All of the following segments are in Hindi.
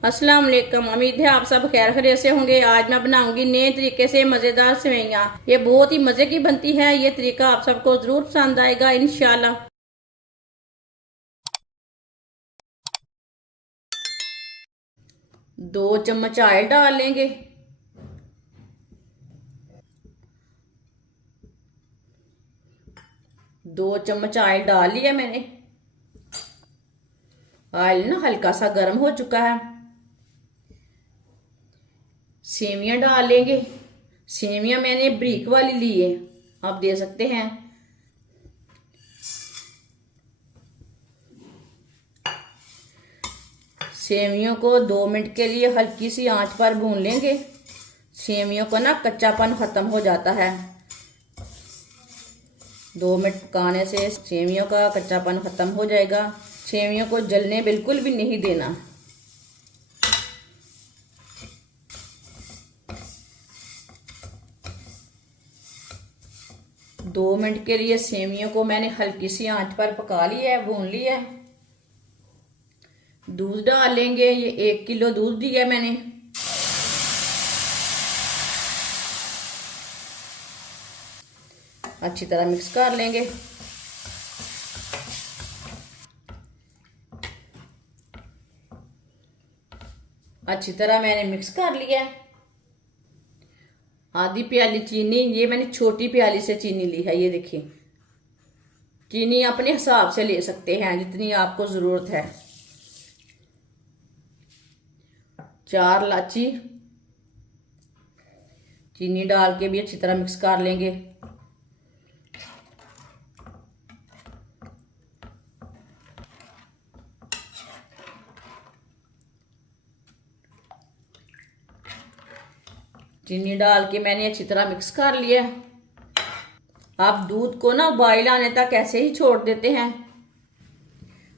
अस्सलाम वालेकुम। उम्मीद है आप सब खैर खैरियत से होंगे। आज मैं बनाऊंगी नए तरीके से मज़ेदार सेवइयाँ। ये बहुत ही मज़े की बनती है। ये तरीका आप सबको ज़रूर पसंद आएगा इंशाल्लाह। 2 चम्मच ऑयल डाल लेंगे। दो चम्मच ऑयल डाल लिया मैंने। ऑयल ना हल्का सा गर्म हो चुका है। सेवियां डाल लेंगे। सेवियां मैंने ब्रीक वाली ली है, आप दे सकते हैं। सेवियों को 2 मिनट के लिए हल्की सी आंच पर भून लेंगे। सेवियों को ना कच्चापन खत्म हो जाता है। 2 मिनट पकाने से सेवियों का कच्चापन खत्म हो जाएगा। सेवियों को जलने बिल्कुल भी नहीं देना। दो मिनट के लिए सेवियों को मैंने हल्की सी आंच पर पका लिया है, भून लिया है। दूध डाल लेंगे। ये 1 किलो दूध दिया मैंने। अच्छी तरह मिक्स कर लेंगे। अच्छी तरह मैंने मिक्स कर लिया है। आधी प्याली चीनी, ये मैंने छोटी प्याली से चीनी ली है। ये देखिए, चीनी अपने हिसाब से ले सकते हैं जितनी आपको जरूरत है। 4 इलायची चीनी डाल के भी अच्छी तरह मिक्स कर लेंगे। चीनी डाल के मैंने अच्छी तरह मिक्स कर लिया। आप दूध को ना बॉयल आने तक ऐसे ही छोड़ देते हैं।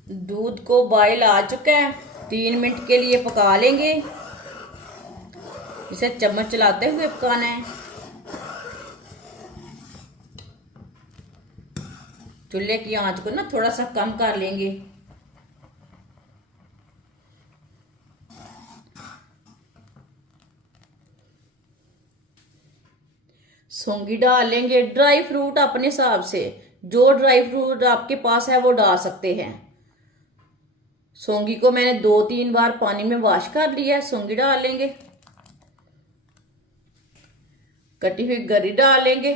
दूध को बॉयल आ चुका है। 3 मिनट के लिए पका लेंगे। इसे चम्मच चलाते हुए पकाना है। चूल्हे की आंच को ना थोड़ा सा कम कर लेंगे। सौंगी डाल लेंगे। ड्राई फ्रूट अपने हिसाब से, जो ड्राई फ्रूट आपके पास है वो डाल सकते हैं। सौंगी को मैंने 2-3 बार पानी में वॉश कर लिया है। सौंगी डाल लेंगे। कटी हुई गरी डाल लेंगे।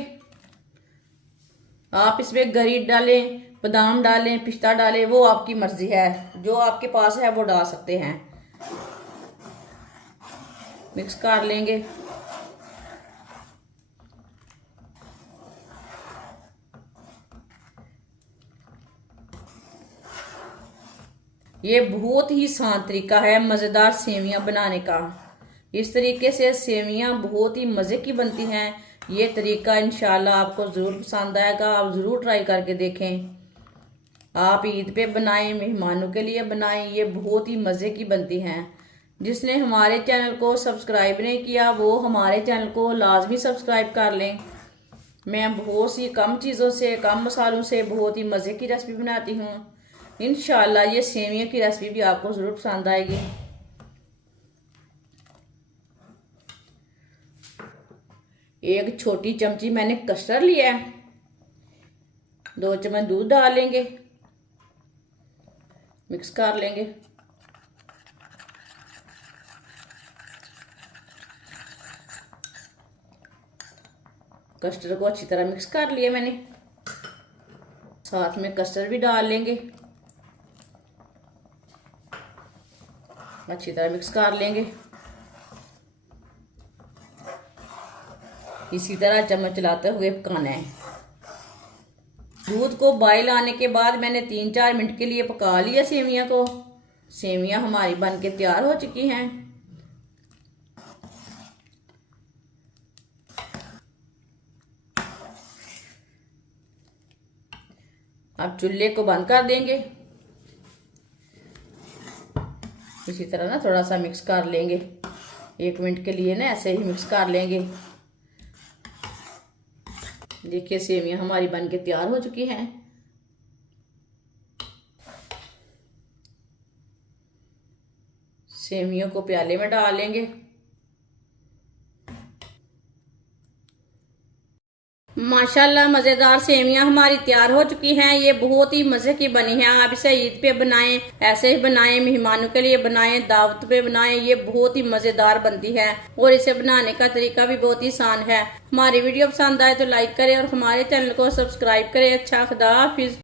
आप इसमें गरी डालें, बादाम डालें, पिस्ता डालें, वो आपकी मर्जी है। जो आपके पास है वो डाल सकते हैं। मिक्स कर लेंगे। ये बहुत ही आसान तरीका है मज़ेदार सेवियां बनाने का। इस तरीके से सेवियां बहुत ही मज़े की बनती हैं। ये तरीका इंशाल्लाह आपको ज़रूर पसंद आएगा। आप ज़रूर ट्राई करके देखें। आप ईद पे बनाएं, मेहमानों के लिए बनाएं। ये बहुत ही मज़े की बनती हैं। जिसने हमारे चैनल को सब्सक्राइब नहीं किया वो हमारे चैनल को लाजमी सब्सक्राइब कर लें। मैं बहुत सी कम चीज़ों से, कम मसालों से बहुत ही मज़े की रेसिपी बनाती हूँ। इंशाल्लाह ये सेवियों की रेसिपी भी आपको ज़रूर पसंद आएगी। एक छोटी चमची मैंने कस्टर्ड लिया है। 2 चम्मच दूध डाल लेंगे। मिक्स कर लेंगे। कस्टर्ड को अच्छी तरह मिक्स कर लिया मैंने। साथ में कस्टर्ड भी डाल लेंगे। अच्छी तरह मिक्स कर लेंगे। इसी तरह चम्मच चलाते हुए पकाना है। दूध को बॉयल आने के बाद मैंने 3-4 मिनट के लिए पका लिया सेवियां को। सेवियां हमारी बनके तैयार हो चुकी हैं। अब चूल्हे को बंद कर देंगे। इसी तरह ना थोड़ा सा मिक्स कर लेंगे। 1 मिनट के लिए ना ऐसे ही मिक्स कर लेंगे। देखिए सेवियां हमारी बनके तैयार हो चुकी हैं। सेवियों को प्याले में डाल लेंगे। माशाल्लाह मज़ेदार सेवियां हमारी तैयार हो चुकी हैं। ये बहुत ही मज़े की बनी है। आप इसे ईद पे बनाएं, ऐसे ही बनाएं, मेहमानों के लिए बनाएं, दावत पे बनाएं। ये बहुत ही मज़ेदार बनती है और इसे बनाने का तरीका भी बहुत ही आसान है। हमारी वीडियो पसंद आए तो लाइक करें और हमारे चैनल को सब्सक्राइब करें। अच्छा, खुदा हाफिज।